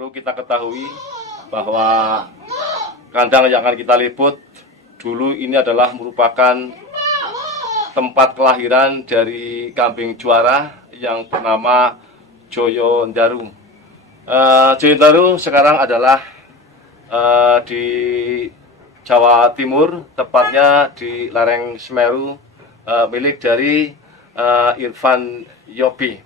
Perlu kita ketahui bahwa kandang yang akan kita liput dulu ini adalah merupakan tempat kelahiran dari kambing juara yang bernama Joyo Ndaru. Joyo Ndaru sekarang adalah di Jawa Timur, tepatnya di lereng Semeru, milik dari Irfan Yopi.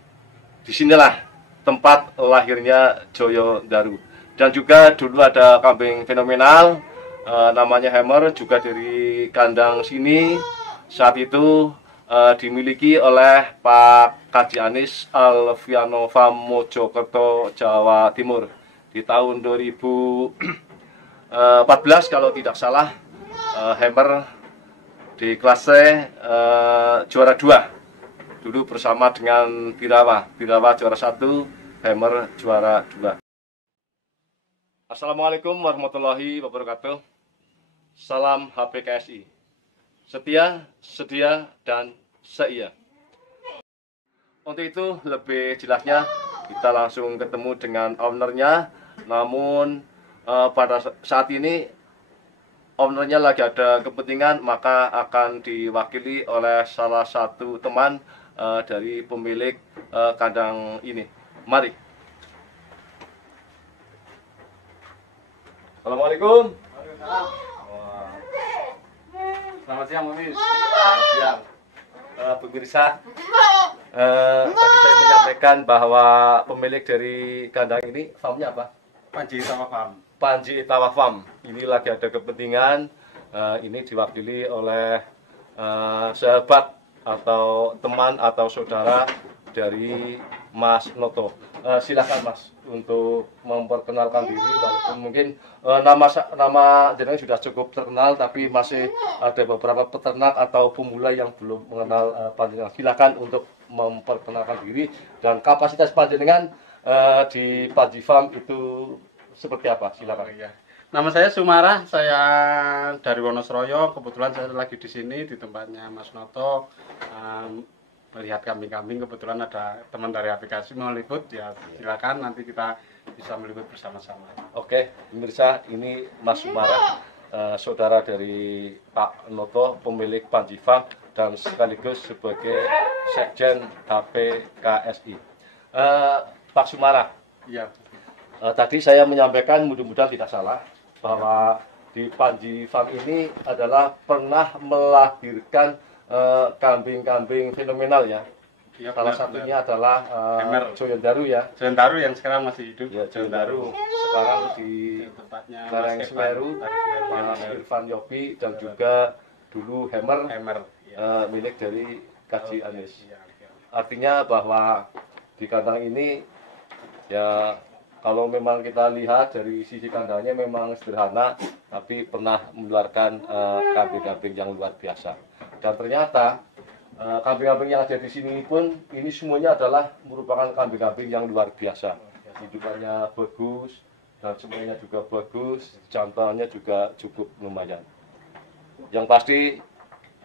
Disinilah tempat lahirnya Joyo Ndaru. Dan juga dulu ada kambing fenomenal, namanya Hammer, juga dari kandang sini. Saat itu dimiliki oleh Pak Kaji Anis Alfianova Mojokerto, Jawa Timur. Di tahun 2014 kalau tidak salah, Hammer di kelas C juara 2. Dulu bersama dengan Birawa juara 1, Hammer juara 2. Assalamualaikum warahmatullahi wabarakatuh. Salam HPKSI. Setia, sedia, dan seia. Untuk itu lebih jelasnya kita langsung ketemu dengan ownernya. Namun pada saat ini ownernya lagi ada kepentingan, maka akan diwakili oleh salah satu teman dari pemilik kandang ini. Mari. Assalamualaikum. Selamat siang, Mami. Selamat siang. Pemirsa, tadi saya menyampaikan bahwa pemilik dari kandang ini, farmnya apa? Panji Itawa Farm. Panji Itawa Farm. Ini lagi ada kepentingan, ini diwakili oleh sahabat atau teman atau saudara dari Mas Noto. Silakan Mas untuk memperkenalkan diri, walaupun mungkin nama jenengan sudah cukup terkenal, tapi masih ada beberapa peternak atau pemula yang belum mengenal panjenengan. Silakan untuk memperkenalkan diri dan kapasitas panjenengan di Panji Farm itu seperti apa? Silakan. Ya. Nama saya Sumarah, saya dari Wonosroyo. Kebetulan saya lagi di sini di tempatnya Mas Noto. Melihat kambing-kambing, kebetulan ada teman dari aplikasi mau liput, ya silakan nanti kita bisa meliput bersama-sama. Oke, pemirsa, ini Mas Sumarah, saudara dari Pak Noto, pemilik Panji Farm dan sekaligus sebagai Sekjen HPKSI. Pak Sumarah, Iya. Tadi saya menyampaikan, mudah-mudahan tidak salah, bahwa di Panji Farm ini adalah pernah melahirkan kambing-kambing fenomenal ya. Ya, salah satunya adalah Joyo Ndaru ya. Joyo Ndaru yang sekarang masih hidup. Ya, Joyo Ndaru sekarang di tempatnya lereng Semeru, Mas Irfan Yopi, dan juga dulu Hammer ya. Milik dari Kaji Anis. Artinya bahwa di kandang ini ya, kalau memang kita lihat dari sisi kandangnya memang sederhana, tapi pernah mengeluarkan kambing-kambing yang luar biasa. Dan ternyata kambing-kambing yang ada di sini pun ini semuanya adalah merupakan kambing-kambing yang luar biasa. Hidupannya bagus dan semuanya juga bagus, jantannya juga cukup lumayan. Yang pasti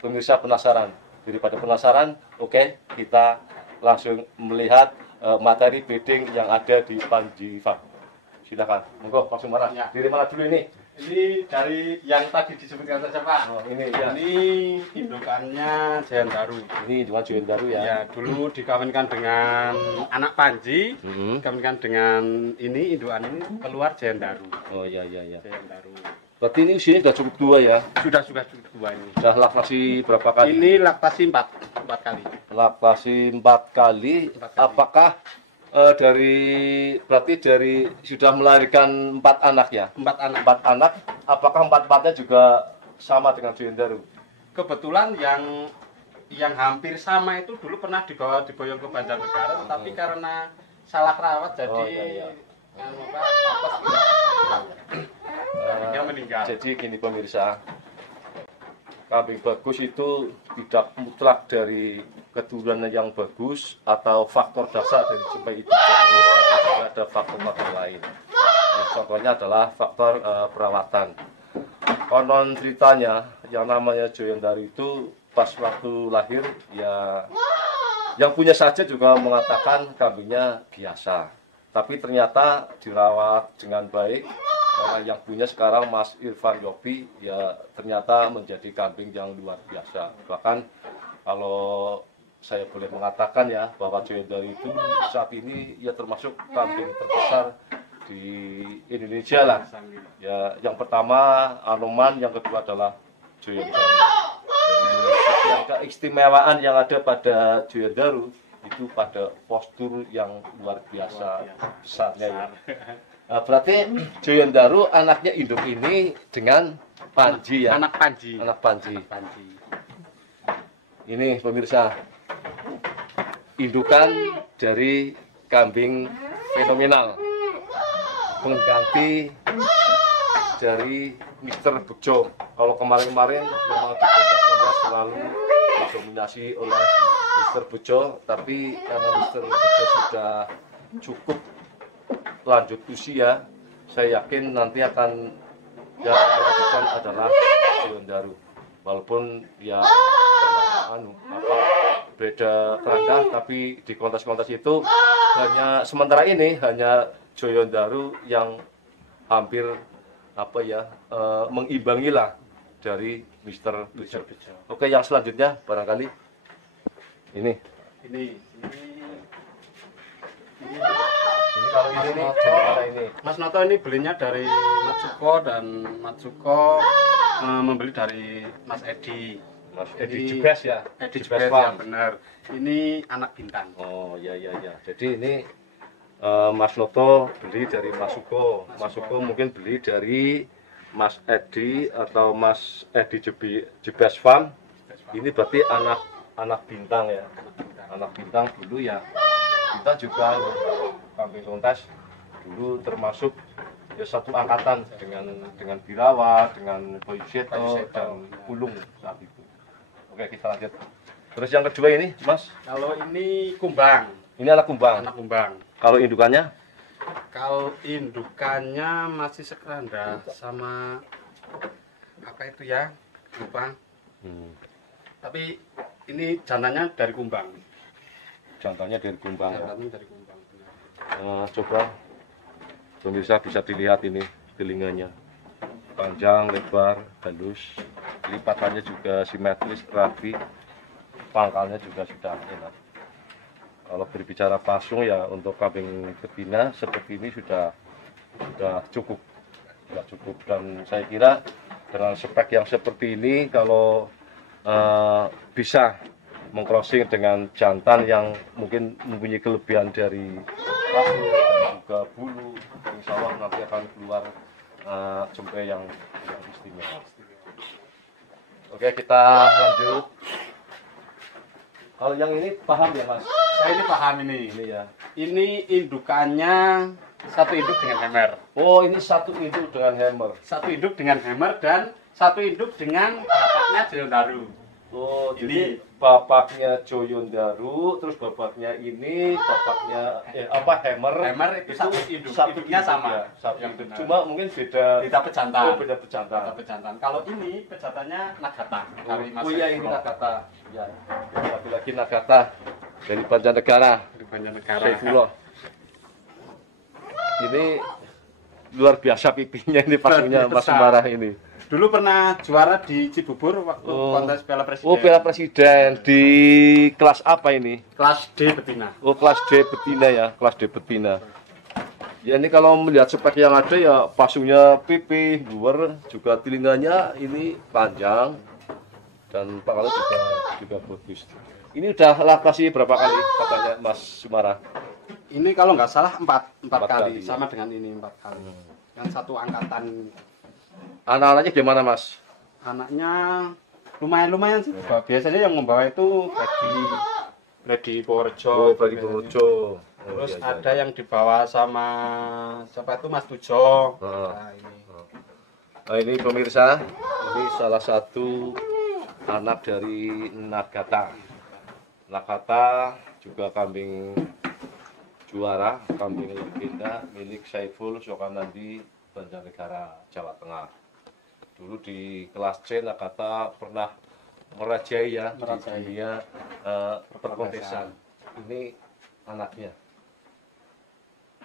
pemirsa penasaran. Daripada penasaran, oke, kita langsung melihat materi breeding yang ada di Panji Farm. Silakan, monggo Pak Sumarah. Ya. Dari mana dulu ini? Ini dari yang tadi disebutkan saja Pak. Ini ya. Ini indukannya Joyo Ndaru. Ini cuma Joyo Ndaru ya. Ya, dulu dikawinkan dengan anak Panji, dikawinkan dengan ini indukan ini keluar Joyo Ndaru. Oh iya iya iya. Joyo Ndaru. Berarti ini usianya sudah cukup tua ya? Sudah cukup tua ini. Sudah laktasi berapa kali? Ini laktasi 4 kali. Laktasi 4 kali. Apakah berarti dari sudah melahirkan 4 anak ya? 4 anak. 4 anak. Apakah 4-4-nya juga sama dengan Joyo Ndaru? Kebetulan yang hampir sama itu dulu pernah diboyong ke Banjarnegara, tetapi karena salah rawat jadi dia meninggal. Jadi gini pemirsa, kambing bagus itu tidak mutlak dari keturunan yang bagus atau faktor dasar dari supaya itu bagus, tapi juga ada faktor-faktor lain. Contohnya adalah faktor perawatan. Konon ceritanya yang namanya Joyo Ndaru itu pas waktu lahir ya, yang punya saja juga mengatakan kambingnya biasa. tapi ternyata dirawat dengan baik. Karena yang punya sekarang Mas Irfan Yopi ya ternyata menjadi kambing yang luar biasa. Bahkan kalau saya boleh mengatakan ya bahwa Joyondaru itu saat ini ya termasuk kambing terbesar di Indonesia lah. Ya, yang pertama Anoman, yang kedua adalah Joyondaru. Dan keistimewaan yang ada pada Joyondaru itu pada postur yang luar biasa besarnya ya. Nah, berarti Joyondaru anaknya induk ini dengan Panji ya. Anak Panji. Anak Panji. Panji. Ini pemirsa, indukan dari kambing fenomenal, pengganti dari Mister Bejo. Kalau kemarin-kemarin memang di selalu didominasi oleh Mister Bejo, tapi karena Mister Bejo sudah cukup lanjut usia, saya yakin nanti akan yang dilanjutkan adalah Joyondaru. Walaupun ya beda kerangka, tapi di kontes-kontes itu hanya sementara ini hanya Joyondaru yang hampir mengimbangi lah dari Mister Bejo. Oke, yang selanjutnya barangkali ini kalau ini nih gimana ini? Mas Noto ini belinya dari Matsuko, dan Matsuko membeli dari Mas Edi. Mas Edi Jebes ya? Edi Jebes ya, benar. Ini anak bintang. Oh ya. Jadi ini Mas Noto beli dari Masuko. Masuko mungkin beli dari Mas Edi atau Mas Edi Jebes Farm. Ini berarti anak bintang ya. Anak bintang dulu ya. Kita juga kambing kontes dulu termasuk ya satu angkatan dengan Birawa, dengan Boy Seto dan Pulung saat itu. Oke, kita lanjut. Terus yang kedua ini, Mas? Kalau ini kumbang. Ini anak kumbang. Anak kumbang. Kalau indukannya? Kalau indukannya masih sekeranda sama apa itu ya? Lupa. Tapi ini jantannya dari kumbang. Jantannya dari kumbang. Jantannya dari kumbang. Coba pemirsa bisa dilihat ini telinganya. Panjang, lebar, halus. Lipatannya juga simetris, rapi. Pangkalnya juga sudah enak. Kalau berbicara pasung ya untuk kambing betina seperti ini sudah cukup. Sudah cukup, dan saya kira dengan spek yang seperti ini kalau bisa mengcrossing dengan jantan yang mungkin mempunyai kelebihan dari pasung dan juga bulu, insya Allah nanti akan keluar jempe yang istimewa. Oke, kita lanjut. Kalau yang ini paham ya, Mas? Saya ini paham ini. Ini ya. Ini indukannya satu induk dengan hammer. Oh, ini satu induk dengan hammer. Satu induk dengan hammer dan satu induk dengan bapaknya Joyondaru. Oh, Ini. jadi bapaknya Joyondaru, terus bapaknya ini, bapaknya hammer. Hammer itu satu induk. Induknya sama. Ya, satu Yang induk. benar. Cuma mungkin beda. Beda pejantan. Oh, beda pejantan. Beda pejantan. Kalau ini pejantannya Nagata. Oh iya, ini Nagata. Ya, satu lagi Nagata dari Banjarnegara. Dari Banjarnegara. Saifullah. Ini luar biasa pipinya ini pasungnya Mas Sumarah ini. Dulu pernah juara di Cibubur waktu kontes Piala Presiden. Oh, Piala Presiden di kelas apa ini? Kelas D betina. Oh, kelas D betina ya, kelas D betina. Ya, ini kalau melihat spek yang ada ya pasungnya pipih, luar, juga telinganya ini panjang dan pangkalnya juga bagus. Ini udah laktasi berapa kali katanya Mas Sumarah? Ini kalau nggak salah empat kali, kali, sama dengan ini 4 kali. Yang satu angkatan. Anak-anaknya gimana, Mas? Anaknya lumayan sih. Biasanya yang membawa itu Brady Purworejo. Oh, Brady Purworejo. Terus ada yang dibawa sama siapa itu Mas Tujo. Nah, ini. Nah, ini pemirsa, ini salah satu anak dari Nagata. Nagata juga kambing juara, kambing legenda milik Saiful Sokanandi, Banjarnegara, Jawa Tengah. Dulu di kelas C Nagata pernah merajai ya di dunia perkontesan. Ini anaknya.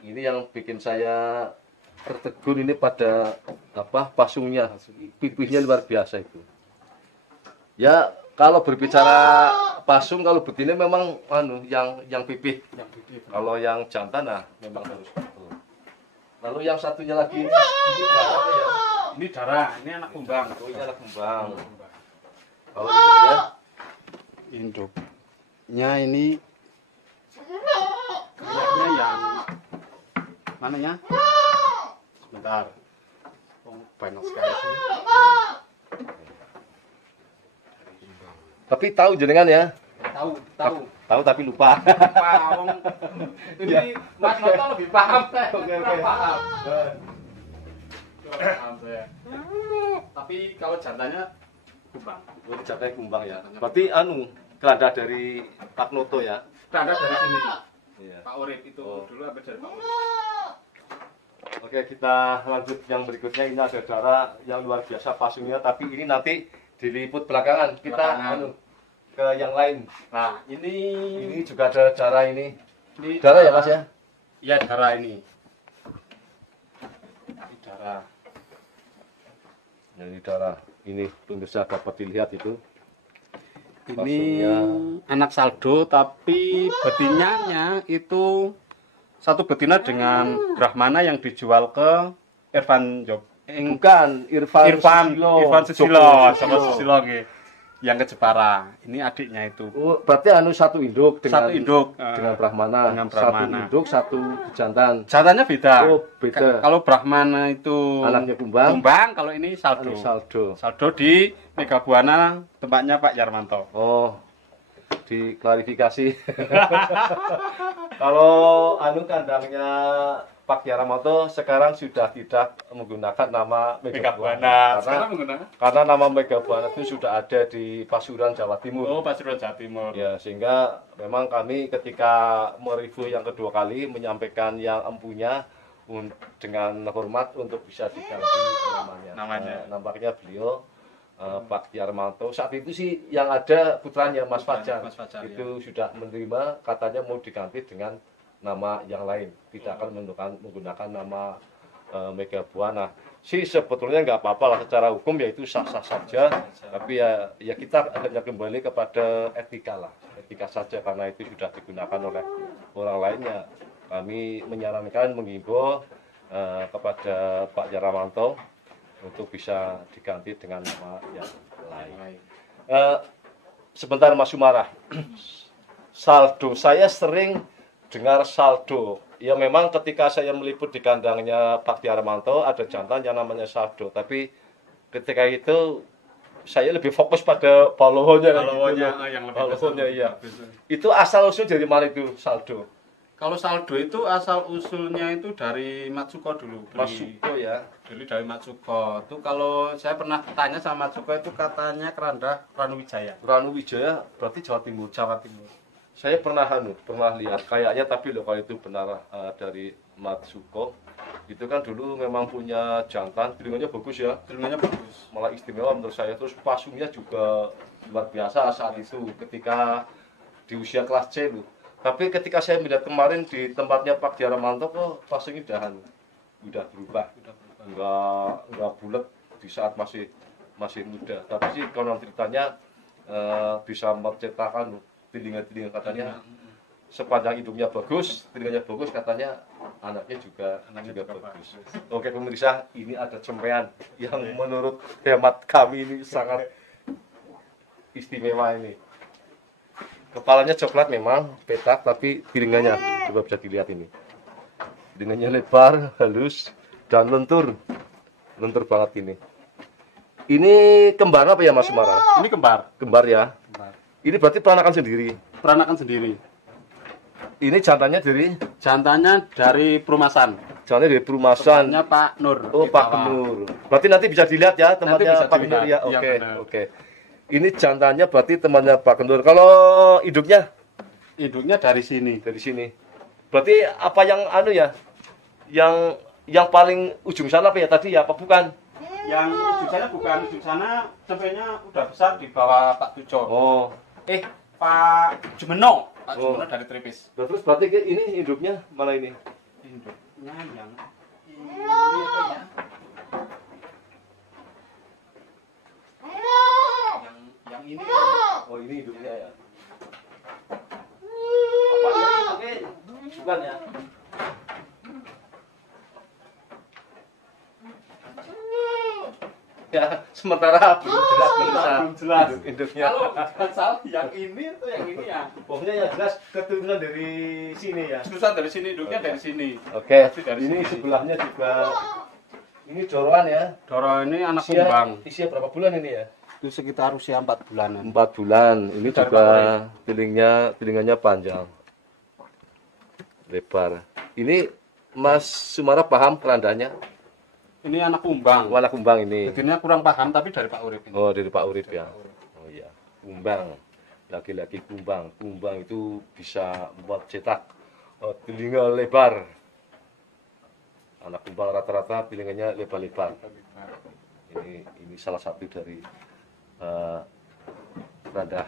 Ini yang bikin saya tertegun ini pada pasungnya, pipihnya luar biasa itu. Ya kalau berbicara pasung, kalau betina memang yang pipih. Kalau yang jantan memang harus betul. Lalu yang satunya lagi ini darah apa ya? Ini darah, ini anak kumbang. Oh, ini anak kumbang. Kalau induknya ini kayaknya yang mananya? Sebentar. Oh, banyak sekali sih. Tapi tahu jenengan ya? Tahu Tapi lupa. paham. Ini Mas Noto lebih paham saya. Oke. Paham. Paham saya. Tapi kalau jantannya kumbang. Oh, jantannya kumbang ya. Berarti keranda dari Pak Noto ya? Keranda dari sini. Iya. Pak Urip itu dulu ambil dari Pak Urip. Oke, kita lanjut yang berikutnya. Ini ada darah yang luar biasa pasungnya, tapi ini nanti diliput belakangan. Kita ke yang lain. Nah, ini juga ada darah ini. Ini darah ya, Mas ya? Iya, darah ini. Ini darah. Ini darah. Ini pemirsa dapat dilihat itu. Ini Pasungnya. anak saldo, tapi betinanya itu satu betina dengan Brahmana yang dijual ke Irfan Bukan, Irfan Susilo, sama Susilo nggih. Yang ke Jepara. Ini adiknya itu. Oh, berarti satu induk dengan dengan Brahmana. Dengan Brahmana. Satu induk, satu jantan. Jantannya beda. Oh, beda. Kalau Brahmana itu Anaknya kumbang. Kalau ini saldo. Saldo Di Megabuana, tempatnya Pak Yarmanto. Oh, diklarifikasi. Kalau kandangnya Pak Yarmanto sekarang sudah tidak menggunakan nama Megabuana. Karena nama Megabuana itu sudah ada di Pasuruan, Jawa Timur. Oh, Pasuruan, Jawa Timur. Ya, sehingga memang kami ketika mereview yang kedua kali menyampaikan yang empunya dengan hormat untuk bisa diganti namanya. Nampaknya beliau Pak Yarmanto saat itu sih yang ada putranya Mas Fajar, itu sudah menerima, katanya mau diganti dengan nama yang lain, tidak akan menggunakan nama Megabuana. Sih sebetulnya nggak apa-apa lah, secara hukum ya itu sah-sah saja, tapi ya kita hanya kembali kepada etika saja, karena itu sudah digunakan oleh orang lainnya. Kami menyarankan, menghimbau kepada Pak Yarmanto untuk bisa diganti dengan nama yang lain. Sebentar Mas Sumarah, saldo, saya sering dengar saldo. Ya memang ketika saya meliput di kandangnya Pak Yarmanto ada jantan yang namanya saldo, tapi ketika itu saya lebih fokus pada balohonya. Yang lebih iya. Itu asal usul dari mana itu saldo? Kalau saldo itu asal usulnya itu dari Matsuko dulu. Matsuko ya. Dulu dari Matsuko. Itu kalau saya pernah tanya sama Matsuko itu katanya keranda Ranuwijaya. Ranuwijaya berarti Jawa Timur. Saya pernah lihat kayaknya, tapi loh kalau itu benar dari Matsuko. Itu kan dulu memang punya jantan, telinganya bagus ya. Malah istimewa menurut saya. Terus pasungnya juga luar biasa saat itu ketika di usia kelas C loh. Tapi ketika saya melihat kemarin di tempatnya Pak Yarmanto kok pasungnya udah berubah. Enggak bulat di saat masih muda. Tapi sih kalau ceritanya bisa menciptakan telinga katanya sepanjang hidungnya bagus, telinganya bagus, katanya anaknya juga bagus. Oke pemirsa, ini ada cempean yang menurut hemat kami ini sangat istimewa ini. Kepalanya coklat memang, petak, tapi telinganya coba bisa dilihat ini. Telinganya lebar, halus, dan lentur banget ini. Ini kembar apa ya Mas Sumarah? Ini kembar ya. Ini berarti peranakan sendiri. Ini jantannya dari Perumasan. Tempatnya Pak Nur. Oh, Pak Nur. Berarti nanti bisa dilihat ya tempatnya Pak Nur ya. Oke. Ini jantannya berarti temannya Pak Nur. Kalau induknya? Induknya dari sini. Berarti apa yang yang paling ujung sana apa ya tadi ya? Apa bukan? Yang ujung sana bukan, ujung sana cempenya udah besar di bawah Pak Tujo. Oh. Pak Jumeno. Pak Jumeno dari Tripis. Terus berarti ini induknya mana ini? induknya yang ini apa ya? Yang ini. Oh ini hidupnya ya. Apa ini? Oke, bukan ya? Ya, sementara belum jelas Belum jelas. induknya. Kalau bukan salah yang ini atau yang ini ya? Pokoknya yang jelas keturunan dari sini ya. Susah dari sini, induknya dari sini. Oke, Pasti dari ini sini. sebelahnya juga. Ini dorongan ya. Doro ini anak kumbang. Usia berapa bulan ini ya? Itu sekitar usia 4 bulanan. 4 bulan. Ini Dari juga telingannya panjang, lebar. Ini Mas Sumara paham kerandanya? Ini anak kumbang. Warna kumbang ini. Jadinya kurang paham tapi dari Pak Urip ini. Oh, dari Pak Urip ya. Oh iya, kumbang. Laki-laki kumbang. Kumbang itu bisa membuat cetak telinga lebar. Anak kumbang rata-rata telinganya lebar-lebar. Ini salah satu dari keranda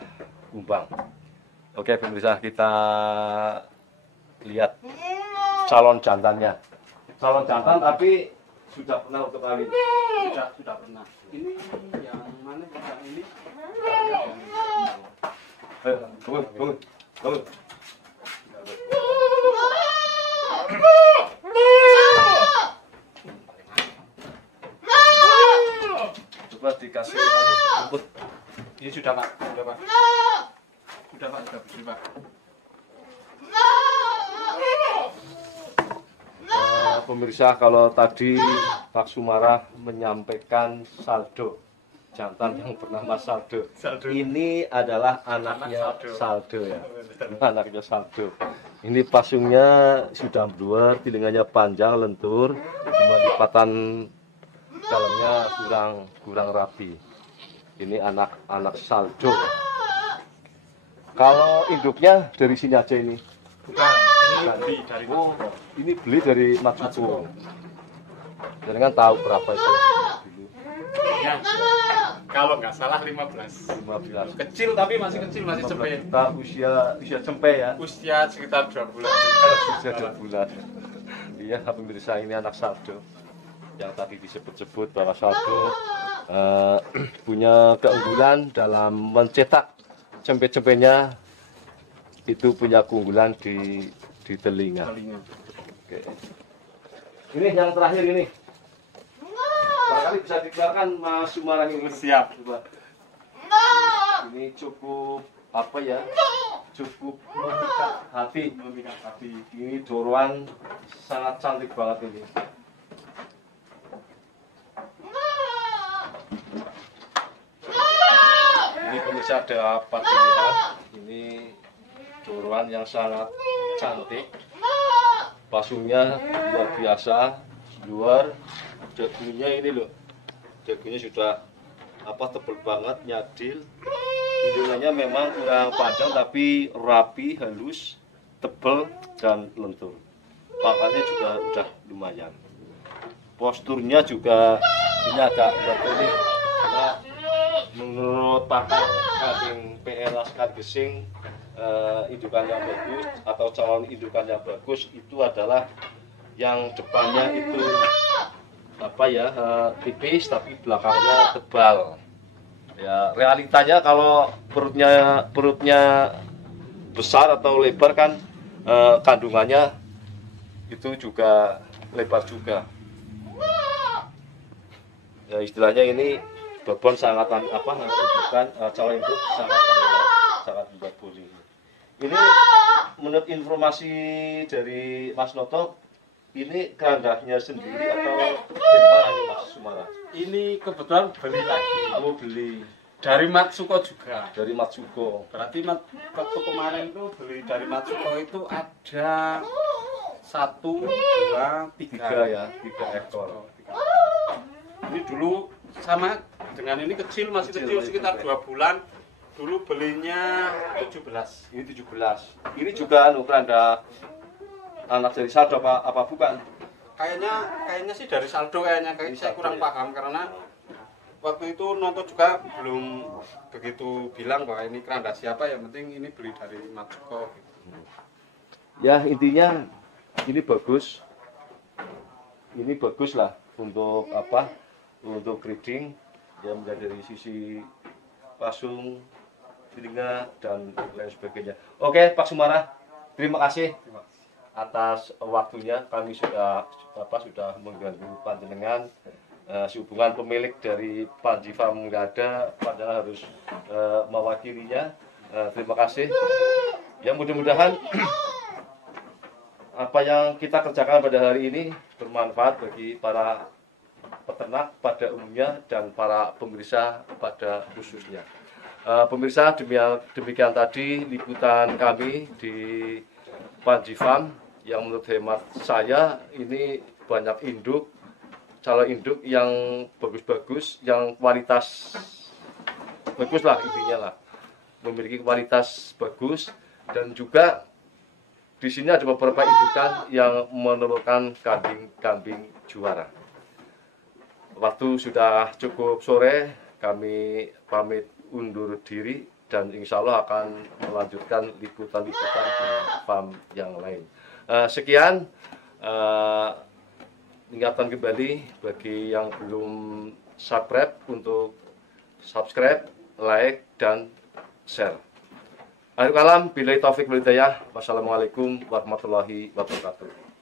kumbang. Oke, pemirsa, kita lihat calon jantannya. Calon jantan tapi sudah pernah untuk kawin. Sudah pernah. Ini yang mana yang ini? Ayo, bangun. Coba dikasih rumput. Ini sudah Pak. Sudah Pak. Sudah Pak. Pemirsa, kalau tadi Pak Sumara menyampaikan saldo jantan yang bernama Saldo. Ini adalah anaknya Saldo ya. Anaknya Saldo. Ini pasungnya sudah bluer, telinganya panjang, lentur, cuma lipatan dalamnya kurang rapi. Ini anak Saldo. Kalau induknya dari sini aja ini. Bukan. Ini beli dari Oh, ini beli dari Matsuko. Jadi kan tahu berapa itu dulu. ya. Kalau nggak salah 15. 15. Kecil tapi masih kecil, masih cempe. Kita usia cempe ya. Usia sekitar 2 bulan. Usia 2 bulan. Iya, pemirsa, ini anak Saldo. Yang tadi disebut-sebut bahwa Saldo punya keunggulan dalam mencetak cempe-cempenya, itu punya keunggulan di telinga. Oke. Ini yang terakhir ini. Barangkali bisa dikeluarkan Mas Sumara ini. Siap. Coba. Ini cukup apa ya? Cukup memikat hati. Ini dorongan sangat cantik banget ini. Ini pemirsa dapat dilihat. Ini dorongan yang sangat cantik. Pasungnya luar biasa, luar. Dagunya ini loh, dagunya sudah tebal banget, nyadil. Hidungannya memang kurang panjang tapi rapi, halus, tebal dan lentur. Pangkatnya juga udah lumayan. Posturnya juga ini agak berkuning karena menurut pakar kambing PL Laskar Gesing, indukan yang bagus atau calon indukan yang bagus itu adalah yang depannya itu tipis tapi belakangnya tebal. Ya, realitanya kalau perutnya besar atau lebar kan kandungannya itu juga lebar juga. Ya, istilahnya ini babon sangat indukan calon induk sangat membuat buli. Ini menurut informasi dari Mas Noto, ini kerandanya sendiri atau dari mana nih Mas Sumara? Ini kebetulan beli lagi. Kamu beli Dari Matsuko juga. dari Matsuko. Berarti waktu kemarin itu beli dari Matsuko itu ada 1, 2, 3 3 ekor. Ini dulu sama dengan ini kecil, masih kecil sekitar 2 bulan. Dulu belinya 17. Ini 17. Ini juga keranda anak dari Saldo apa bukan? Kayaknya sih dari Saldo kayaknya, saya kurang paham karena waktu itu nonton juga belum begitu bilang bahwa ini keranda siapa, yang penting ini beli dari Matsuko. Ya, intinya ini bagus ini bagus lah untuk apa? Untuk breeding, ya mulai dari sisi pasung, telinga dan lain sebagainya. Oke, Pak Sumara, terima kasih atas waktunya. Kami sudah mengganggu panjenengan. Sehubungan pemilik dari Panji Farm nggak ada, panjenengan harus mewakilinya. Terima kasih. Ya mudah-mudahan apa yang kita kerjakan pada hari ini bermanfaat bagi para peternak pada umumnya dan para pemirsa pada khususnya. Pemirsa, demikian tadi liputan kami di Panji Farm yang menurut hemat saya ini banyak induk, calon induk yang bagus-bagus, yang kualitas bagus lah intinya lah, memiliki kualitas bagus, dan juga di sini ada beberapa indukan yang menelurkan kambing-kambing juara. Waktu sudah cukup sore, kami pamit undur diri dan insya Allah akan melanjutkan liputan-liputan di farm yang lain. Sekian, ingatkan kembali bagi yang belum subscribe untuk subscribe, like, dan share. Akhir kalam, billahi taufik wal hidayah. Wassalamualaikum warahmatullahi wabarakatuh.